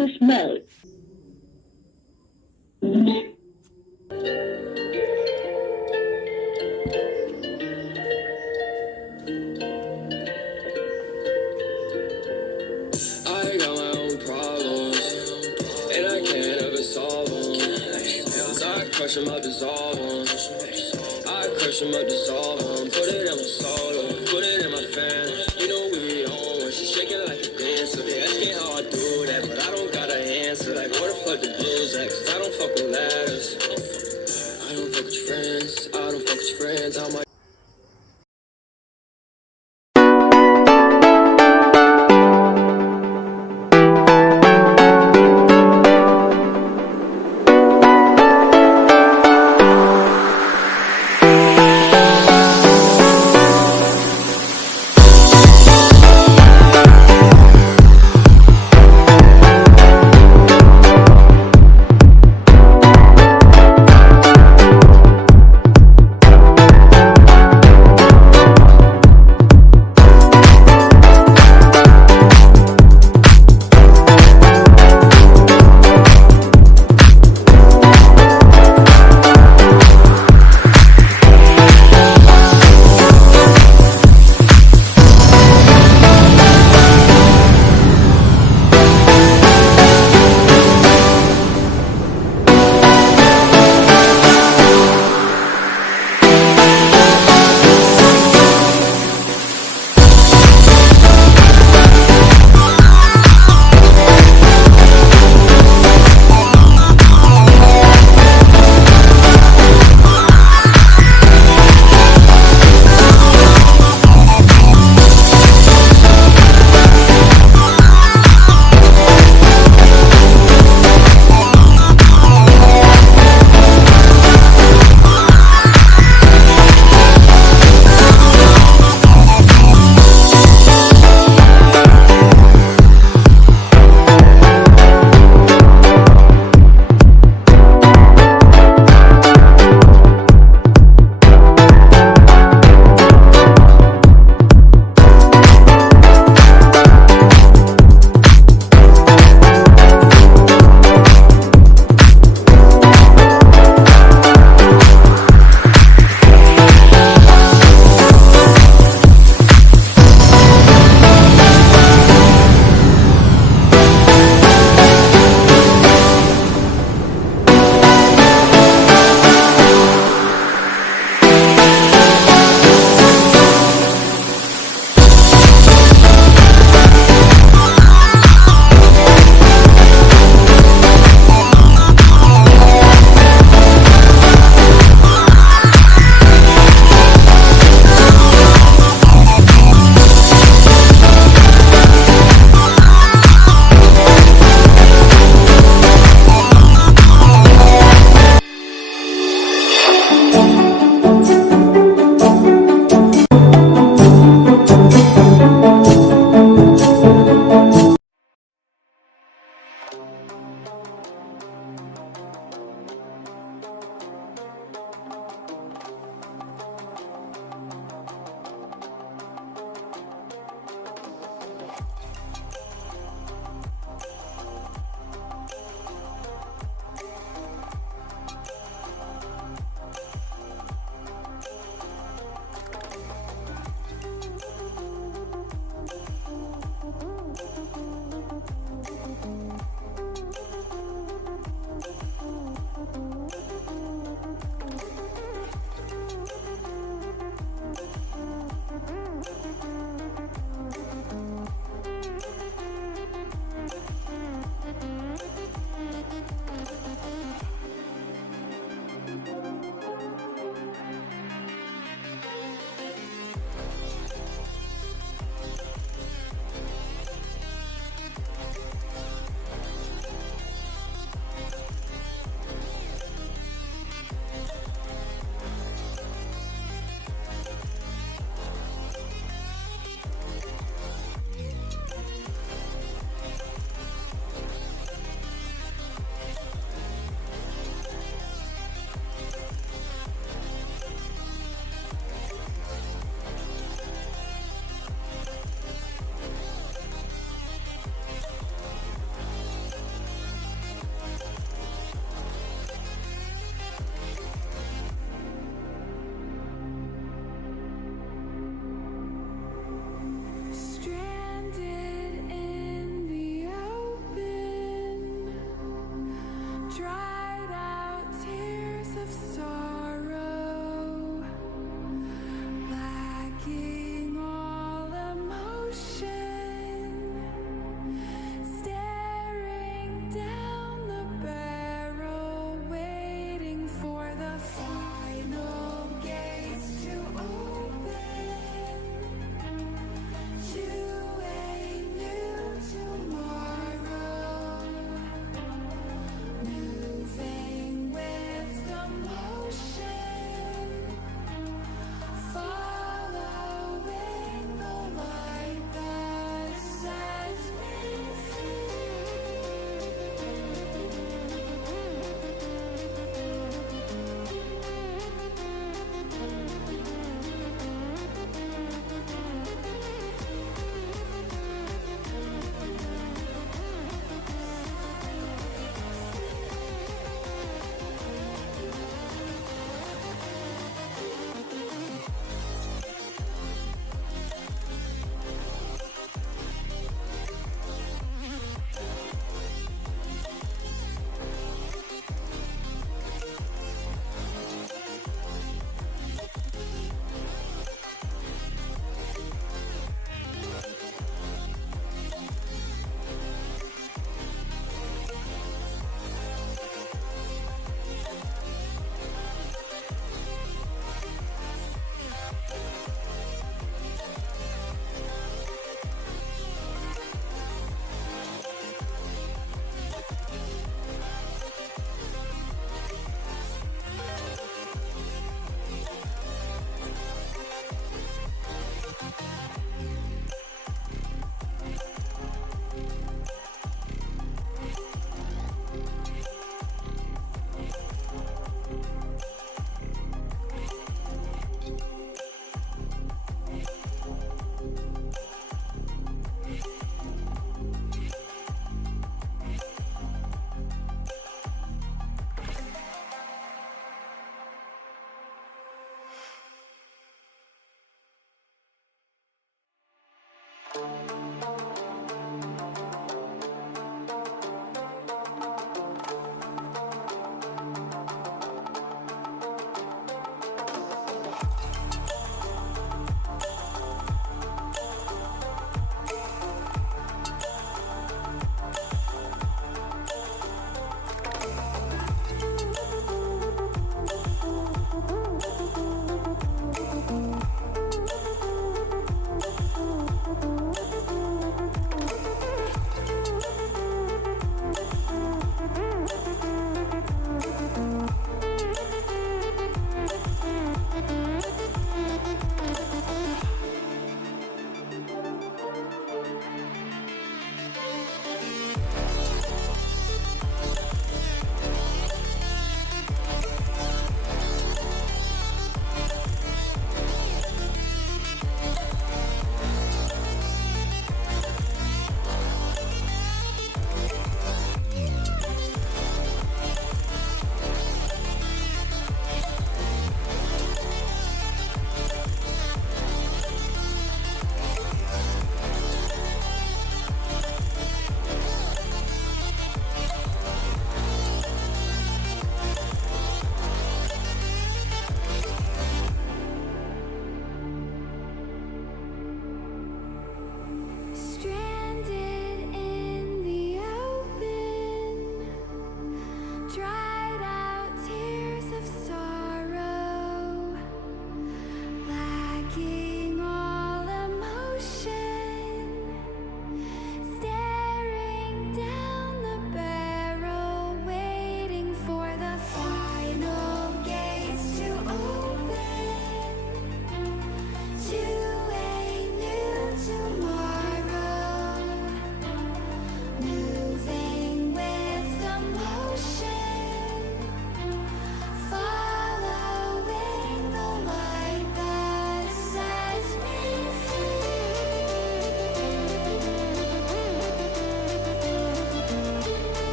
Bluetooth mode. I got my own problems, and I can't ever solve them. I crush them up, dissolve them. I crush them up, dissolve them. Put it in my soda, put it in my fan. You know we on when she shaking like a dancer. They asking how I do that, but I don't got an answer. Like where the fuck the blues at? 'Cause I don't fuck with ladders. I don't fuck with your friends. I don't fuck with your friends. I'm like.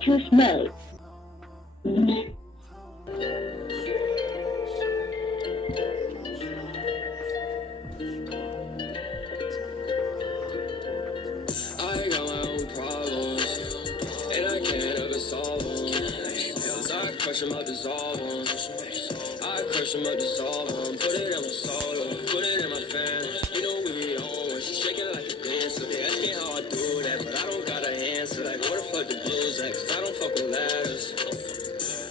Choose mode. I got my own problems, and I can't ever solve them. I crush them, I dissolve them. I crush them, I dissolve them. Put it in my solo, put it in my fan. You know we be on when she shaking like a dancer. They ask me how I do that, but I don't got an answer. Like where the fuck the blues at? 'Cause I don't fuck with ladders.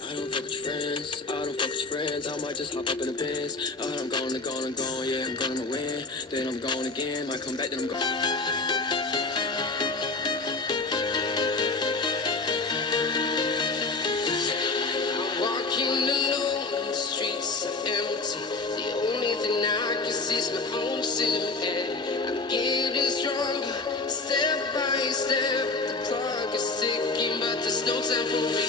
I don't fuck with your friends, I don't fuck with your friends. I might just hop up in the Benz. I'm gone, yeah, I'm gonna win. Then I'm gone again, might come back, then I'm gone. Walking alone, the streets are empty. The only thing I can see is my own silhouette. I'm getting stronger, step by step. The clock is ticking, but there's no time for me.